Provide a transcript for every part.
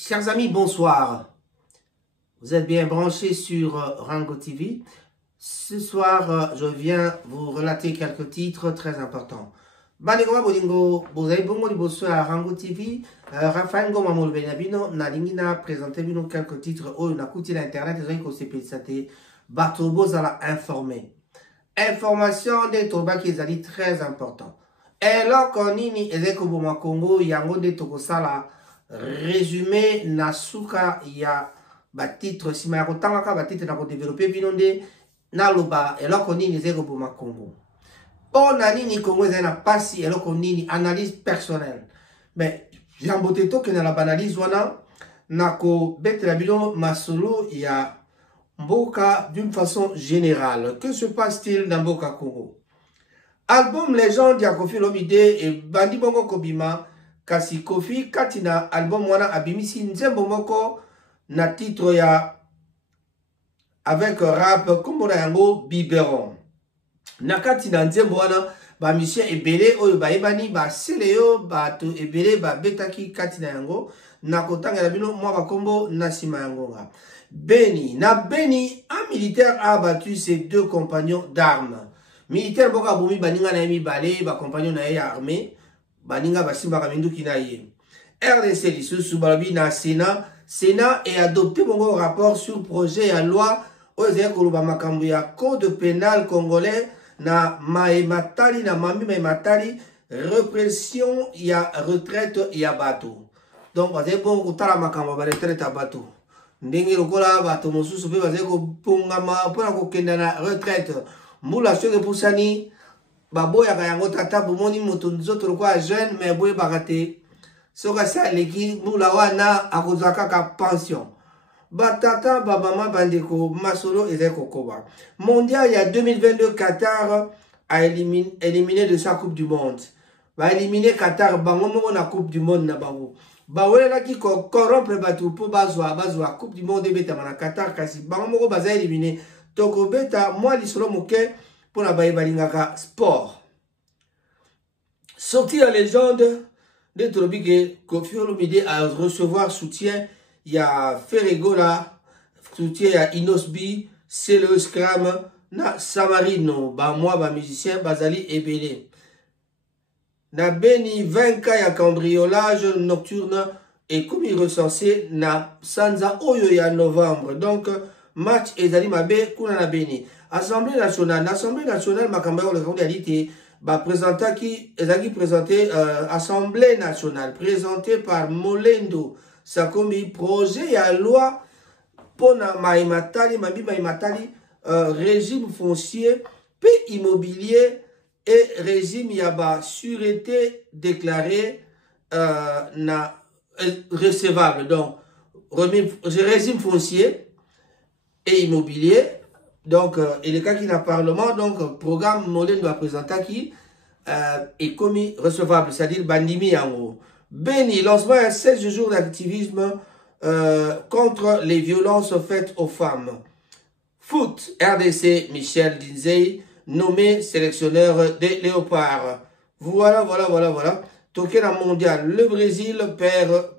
Chers amis, bonsoir. Vous êtes bien branchés sur Rango TV. Ce soir, je viens vous relater quelques titres très importants. Banegoma Bolingo, vous avez bon bonsoir à Rango TV. Raphaël Goma Molbenabino, Nalingina présenté quelques titres. Oh, on a coûté l'internet, ils ont écouté ça. Batobo Zala informé. Information des Toba qui est très important. Et là, quand on y est Congo, il y a un de Tokosala. Résumé nasuka ya titre si ma kotanga titre na ko développer binonde na loba eloko nini zeko boma Congo pona nini Congo ezana pasi eloko nini analyse personnelle mais jambote to que na la banalise wana nako betela bino masolo ya mboka d'une façon générale. Que se passe-t-il dans mboka Congo? Album Légende ya Koffi Olomide et Bandi Bongo Kobima. Kasi Koffi katina album wana abimisi nzembo moko na titre ya avec rap kombo na yango Biberon. Na katina nzembo wana ba musicien ebele oyo ba ebani ba seleyo ba to ebele ba betaki katina yango na kotanga na bino mwa ba kombo na sima yango nga. Beni, un militaire a abattu ses deux compagnons d'armes. Militaire boka bomi baninga na yemi bale ba compagnon na ye armé. Baninga basimba kaminduki na ye. RDC lisusu balobi na Sénat est adopté mon rapport sur projet à loi oze koloba makambo ya code pénal congolais na maematali na mami maematali répression ya retraite ya bato. Donc baze bon kutala makambo ba retraite ya bato. Ndenge lokola bato mosusu pe baze ko pongama pona ko kenda na retraite. Mbula soke pusani baboya kayango tata bomoni moto nzoto kwa jeune mais boye bakate soka sa leki mula wana akozaka ka pension batata babama bandeko masolo ezeko koba mondial ya 2022 Qatar a éliminé de sa coupe du monde va éliminer Qatar bango moko na coupe du monde na bango bawela ki ko corrompre batu po bazwa coupe du monde beta na Qatar kasi bango moko baza éliminé toko beta moi lisolo moke pour la baïbalingaka sport. Sorti la légende de Tropique, Koffi Olomide à recevoir soutien. Il y a Ferregola, soutien, il y a Inosbi, Célio Scram, na Samarino, ba moi, ba musicien, Bazali et Belé. Na Beni 20 cas, il y a cambriolage nocturne et comme il recensé, na Sanza Oyo, il y a novembre. Donc, match Ezali Mabe, Kuna na Beni. Assemblée nationale, Makambao le grandalité, présenté Assemblée nationale, présenté par Molendo, Sakomi, projet à loi pour Maïmatali, régime foncier, paix immobilier et régime yaba sûreté déclaré recevable. Donc, régime foncier et immobilier. Donc, et le cas qui n'a parlement, donc, programme Molène doit présenter qui est commis recevable, c'est-à-dire Bandimi Yango. Beni, lancement à 16 jours d'activisme contre les violences faites aux femmes. Foot, RDC, Michel Dinzey, nommé sélectionneur des Léopards. Voilà. Tokena mondial, le Brésil perd,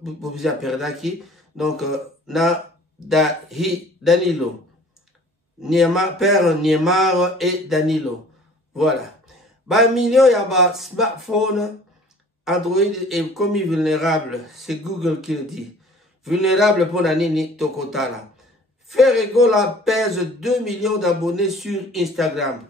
Perdaki, donc, Danilo. Père Neymar et Danilo. Voilà. Million y a smartphone Android est commis vulnérable. C'est Google qui le dit. Vulnérable pour la Nini Tokotala. Ferregola pèse 2 millions d'abonnés sur Instagram.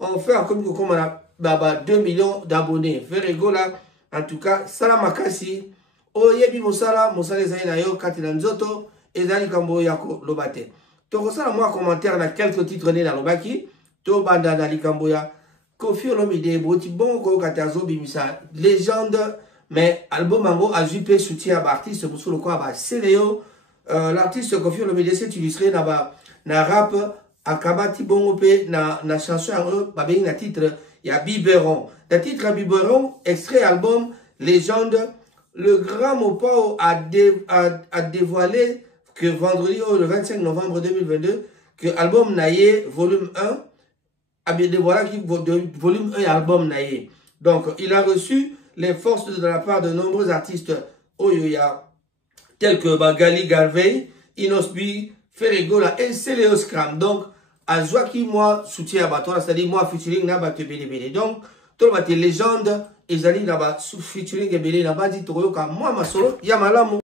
On fait comme on a 2 millions d'abonnés. Ferregola, en tout cas, Salamakasi. Oyebi Mosala, Zainayo, Katilanzoto, et Zali Kambo Yako Lobate. Donc ça, moi, commentaire dans quelques titres nés dans le baki. To banda dans l'Ikamboya. Koffi Olomide, Boti Bongo, Katazo, Bimisa, légende. Mais album Mango a juppé soutien à l'artiste, pour le quoi, Célio. L'artiste Koffi Olomide s'est illustré dans rap, à Kabati Bongo, na chanson, na titre, il y a Biberon. Le titre Biberon, extrait album Légende. Le grand Mopao a dévoilé que vendredi, le 25 novembre 2022, que album Naye, volume 1, a bien dévoilé qu'il volume 1 album Naye. Donc, il a reçu les forces de la part de nombreux artistes. Oyoya, tels que Gali Garvey, Inosbi, Ferregola et Célé Scram. Donc, à Joaquin, moi, soutien à Batora, c'est-à-dire moi, featuring Naba Tebele. Donc, tout le légende, et Zali Naba, featuring Ebele Naba, dit moi, ma solo, Yamalamu.